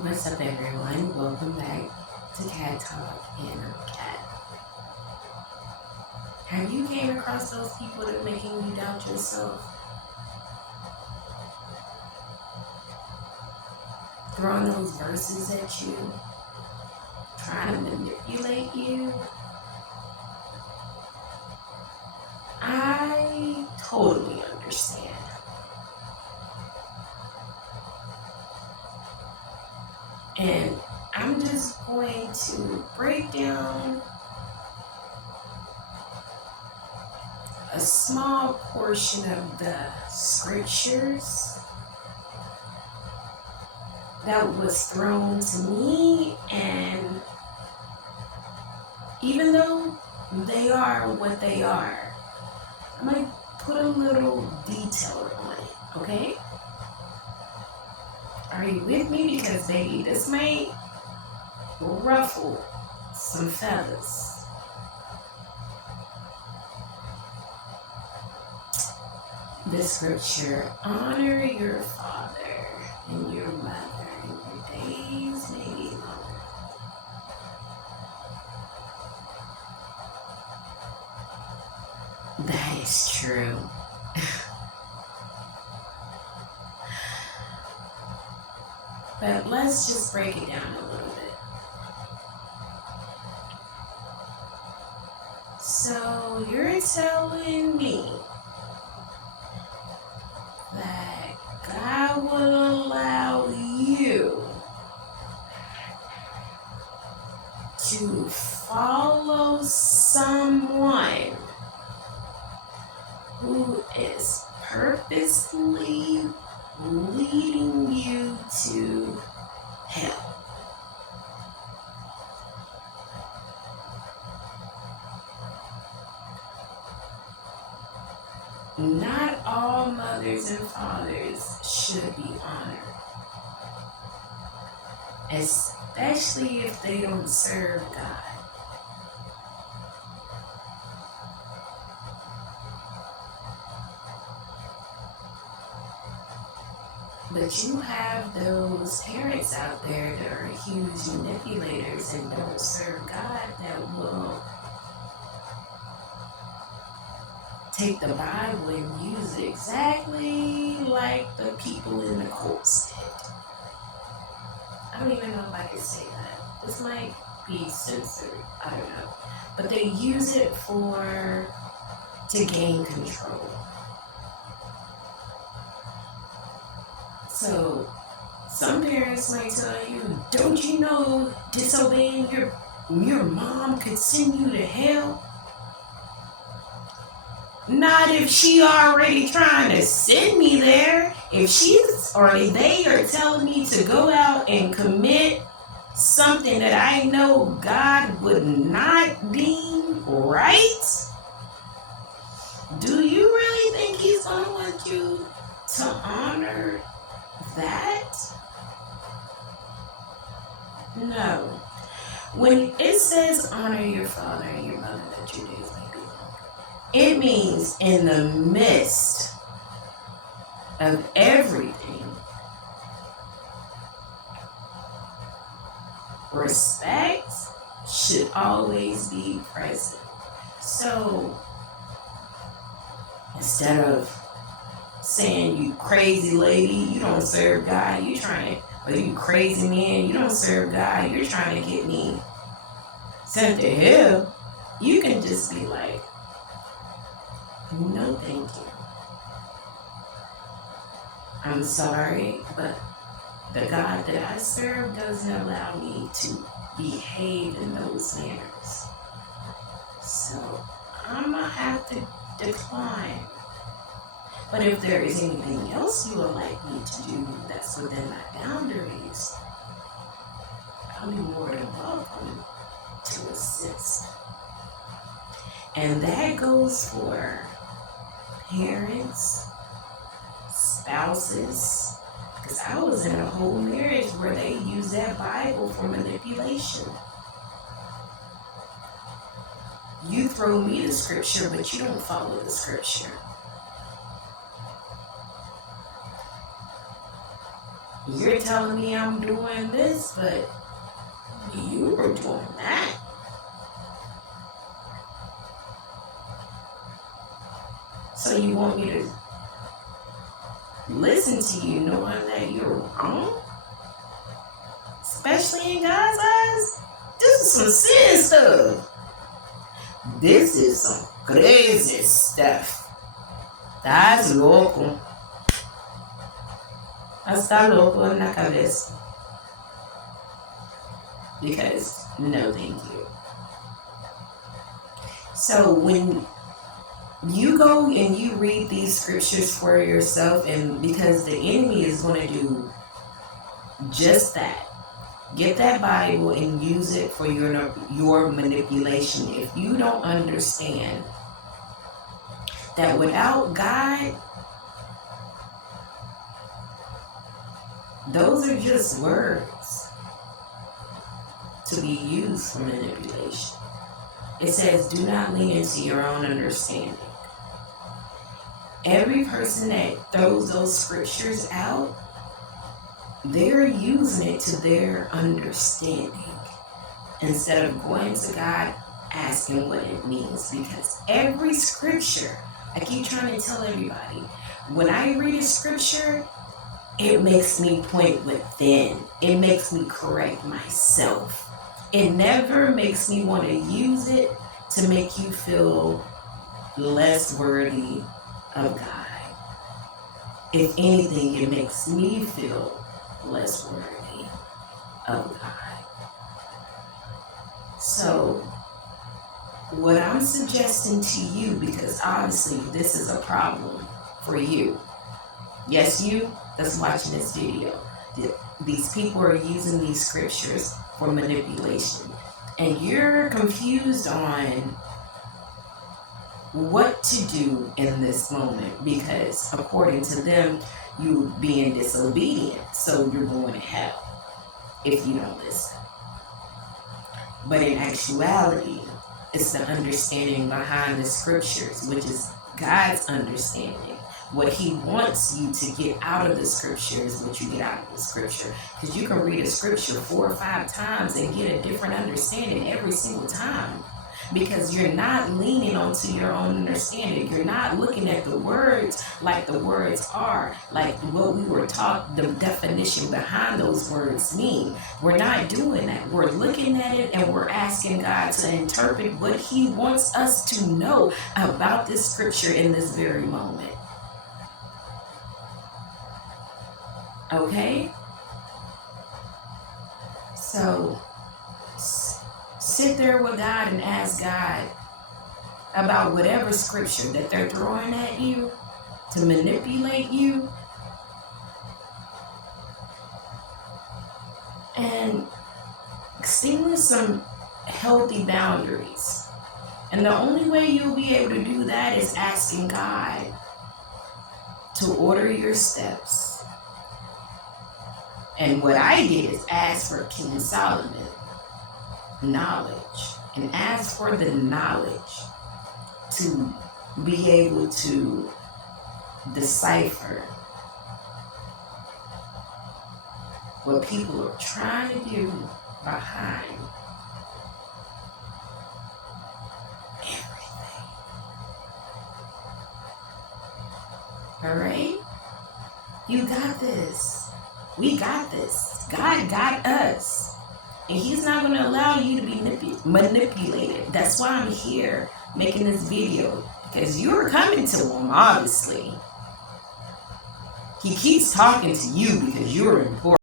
What's up, everyone? Welcome back to Cat Talk, and I'm Cat. Have you came across those people that are making you doubt yourself, throwing those verses at you, trying to manipulate you? I totally understand. And I'm just going to break down a small portion of the scriptures that was thrown to me, and even though they are what they are, I might put a little detail on it, okay? Are you with me? Because baby, this may ruffle some feathers. The scripture, honor your father and your mother, and your days may be longer. That is true. But let's just break it down a little bit. So you're telling me that God will allow you to follow someone who is purposely leading you to hell? Not all mothers and fathers should be honored, especially if they don't serve God. But you have those parents out there that are huge manipulators and don't serve God, that will take the Bible and use it exactly like the people in the courts did. I don't even know if I can say that. This might be censored. I don't know. But they use it to gain control. So some parents might tell you, don't you know disobeying your mom could send you to hell? Not if she already trying to send me there. If she's or they are telling me to go out and commit something that I know God would not deem right, do you really think he's going to want you to honor that? No. When it says honor your father and your mother that your days may be long, it means in the midst of everything, respect should always be present. So instead of saying, you crazy lady, you don't serve God, or you crazy man, you don't serve God, you're trying to get me sent to hell, you can just be like, no thank you. I'm sorry, but the God that I serve doesn't allow me to behave in those manners. So I'm going to have to decline. But if there is anything else you would like me to do that's within my boundaries, I'll be more than welcome to assist. And that goes for parents, spouses, because I was in a whole marriage where they use that Bible for manipulation. You throw me the scripture, but you don't follow the scripture. You're telling me I'm doing this, but you were doing that. So you want me to listen to you knowing that you're wrong? Especially in God's eyes? This is some sin stuff. This is some crazy stuff. Estás loco. Está loco en la cabeza. Because, no thank you. So when you go and you read these scriptures for yourself, and because the enemy is going to do just that. Get that Bible and use it for your manipulation. If you don't understand that without God, those are just words to be used for manipulation. It says, do not lean into your own understanding. Every person that throws those scriptures out, they're using it to their understanding instead of going to God asking what it means. Because every scripture, I keep trying to tell everybody, when I read a scripture, it makes me point within. It makes me correct myself. It never makes me want to use it to make you feel less worthy of God. If anything, it makes me feel less worthy of God. So, what I'm suggesting to you, because obviously this is a problem for you. Yes, you that's watching this video. These people are using these scriptures for manipulation. And you're confused on what to do in this moment because according to them, you being disobedient, so you're going to hell if you don't listen. But in actuality, it's the understanding behind the scriptures, which is God's understanding. What he wants you to get out of the scripture is what you get out of the scripture. Because you can read a scripture 4 or 5 times and get a different understanding every single time. Because you're not leaning onto your own understanding. You're not looking at the words like the words are, like what we were taught the definition behind those words mean. We're not doing that. We're looking at it and we're asking God to interpret what he wants us to know about this scripture in this very moment. Okay? So, sit there with God and ask God about whatever scripture that they're throwing at you to manipulate you. And establish some healthy boundaries. And the only way you'll be able to do that is asking God to order your steps. And what I did is ask for King Solomon knowledge, and ask for the knowledge to be able to decipher what people are trying to do behind everything. All right? You got this. We got this. God got us. And he's not going to allow you to be manipulated. That's why I'm here making this video. Because you're coming to him, obviously. He keeps talking to you because you're important.